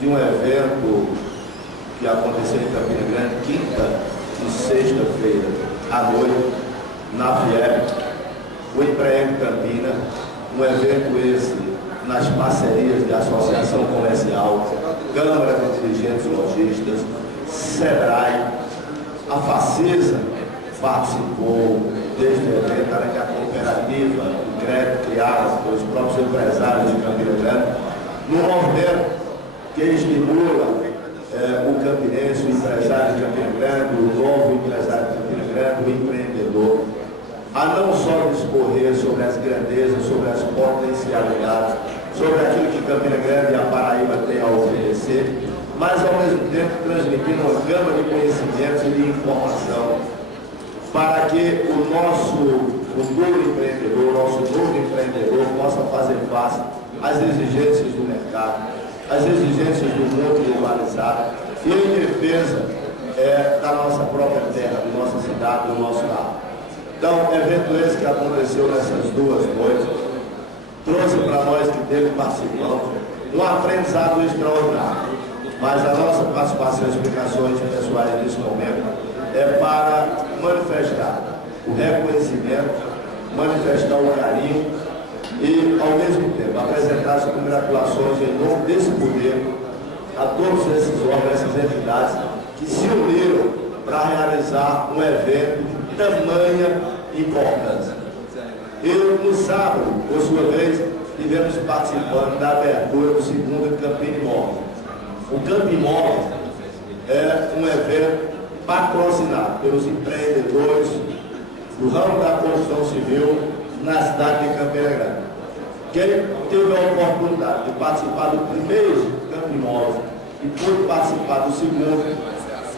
de um evento que aconteceu em Campina Grande, quinta e sexta-feira à noite, na FIEP, o Empreende Campina, um evento esse nas parcerias de associação comercial, Câmara de Dirigentes Lojistas, SEBRAE, a Facesa participou deste evento, para que a cooperativa de crédito criada pelos próprios empresários de Campina Grande, num movimento que estimula o campinense, o empresário de Campina Grande, o novo empresário de Campina Grande, o empreendedor, a não só discorrer sobre as grandezas, sobre as potencialidades, sobre aquilo que Campina Grande e a Paraíba têm a oferecer, mas ao mesmo tempo transmitindo uma gama de conhecimentos e de informação para que o nosso futuro empreendedor, o nosso novo empreendedor possa fazer face às exigências do mercado, às exigências do mundo globalizado e em defesa da nossa própria terra, da nossa cidade, do nosso lar. Então, evento esse que aconteceu nessas duas noites, trouxe para nós que dele participamos um aprendizado extraordinário. Mas a nossa participação e explicações pessoais nesse momento é para manifestar o reconhecimento, manifestar o carinho e, ao mesmo tempo, apresentar as congratulações em nome desse poder a todos esses órgãos, essas entidades que se uniram para realizar um evento de tamanha importância. Eu, no sábado, por sua vez, estivemos participando da abertura do segundo Campina Imóvel. O Campo Imóvel é um evento patrocinado pelos empreendedores do ramo da construção civil na cidade de Campina Grande. Quem teve a oportunidade de participar do primeiro Campo Imóvel e pôde participar do segundo,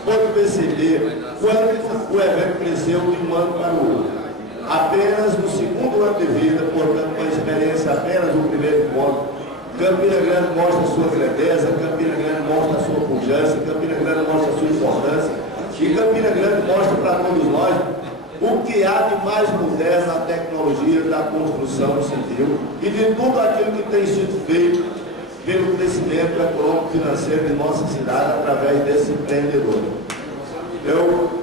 pode perceber quanto o evento cresceu de um ano para o outro. Apenas no segundo ano de vida, portanto, com a experiência apenas do primeiro encontro, Campina Grande mostra a sua grandeza, Campina Grande mostra a sua pujança, Campina Grande mostra a sua importância e Campina Grande mostra para todos nós o que há de mais moderno na tecnologia da construção civil e de tudo aquilo que tem sido feito pelo crescimento econômico e financeiro de nossa cidade através desse empreendedor. Eu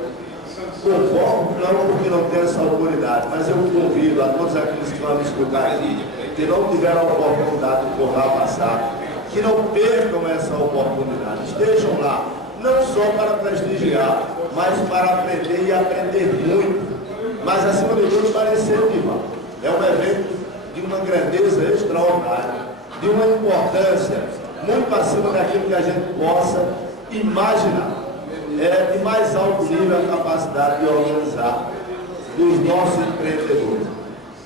concordo, não porque não tenho essa autoridade, mas eu convido a todos aqueles que vão me escutar aqui, que não tiveram a oportunidade de por lá passar, que não percam essa oportunidade, estejam lá, não só para prestigiar, mas para aprender e aprender muito, mas acima de tudo para incentivar. É um evento de uma grandeza extraordinária, de uma importância muito acima daquilo que a gente possa imaginar. É de mais alto nível a capacidade de organizar dos nossos empreendedores.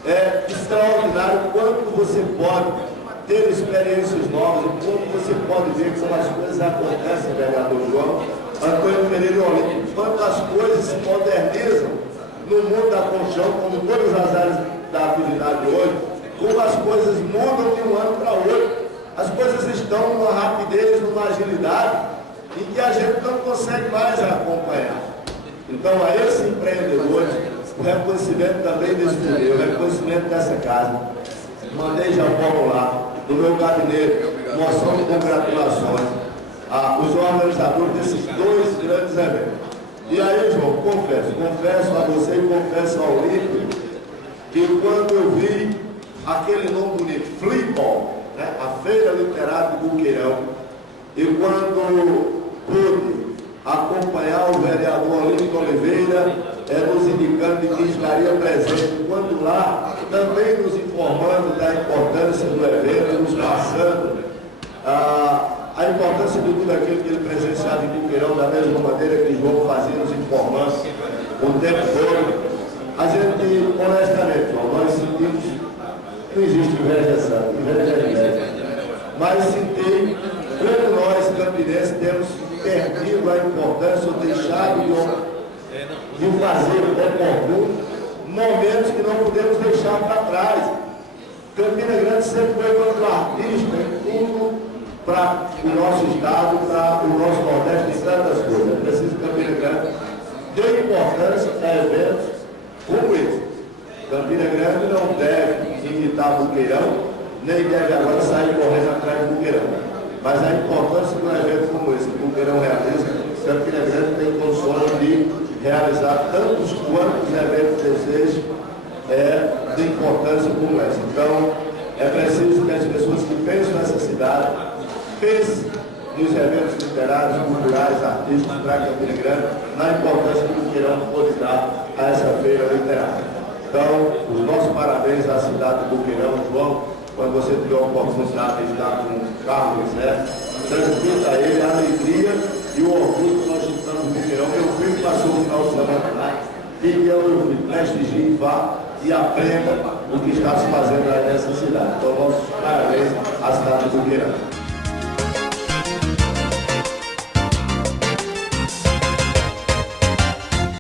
É extraordinário quanto você pode ter experiências novas, quanto você pode ver como as coisas acontecem, vereador João Antônio Pereira Olímpio, quanto as coisas se modernizam no mundo da construção, como todas as áreas da atividade de hoje, como as coisas mudam de um ano para outro. As coisas estão numa rapidez, numa agilidade, e que a gente não consegue mais acompanhar. Então, a esses empreendedores, o reconhecimento também desse poder, o reconhecimento dessa casa. Mandei já formular no meu gabinete, moção de congratulações aos organizadores desses dois grandes eventos. E aí, João, confesso a você e confesso ao Olímpio, que quando eu vi aquele nome bonito, Flipball, né, a Feira Literária de Buqueirão, e quando pude acompanhar o vereador Olímpio Oliveira, nos indicando de que estaria presente, quando lá, também nos informando da importância do evento, nos passando a importância de tudo aquilo que ele presenciava em Buqueirão, da mesma maneira que João fazia, nos informando o tempo todo. A gente, honestamente, João, nós sentimos, não existe inveja santa, inveja é inveja, mas senti como nós, campinenses, temos perdido a importância ou deixado de fazer oportuno momentos que não podemos deixar para trás. Campina Grande sempre foi vanguardista em tudo para o nosso estado, para o nosso Nordeste e tantas coisas. É preciso que Campina Grande dê importância a eventos como esse. Campina Grande não deve imitar Buqueirão, nem deve agora sair correndo atrás do Buqueirão. mas a importância de um evento como esse, que o Buqueirão realiza, Campina Grande tem condições de realizar tantos quantos eventos deseja de importância como essa. Então, é preciso que as pessoas que pensam nessa cidade pensem nos eventos literários, culturais, artísticos para Campina Grande, na importância que o Buqueirão pode dar a essa feira literária. Então, os nossos parabéns à cidade do Buqueirão, João, quando você tiver a oportunidade de estar com o Carlos José, transmita a ele a alegria e o orgulho que nós estamos no Buqueirão. Meu filho passou o final de semana lá, e que eu prestigie, vá e aprenda o que está se fazendo aí nessa cidade. Então, nossos parabéns à cidade do Buqueirão.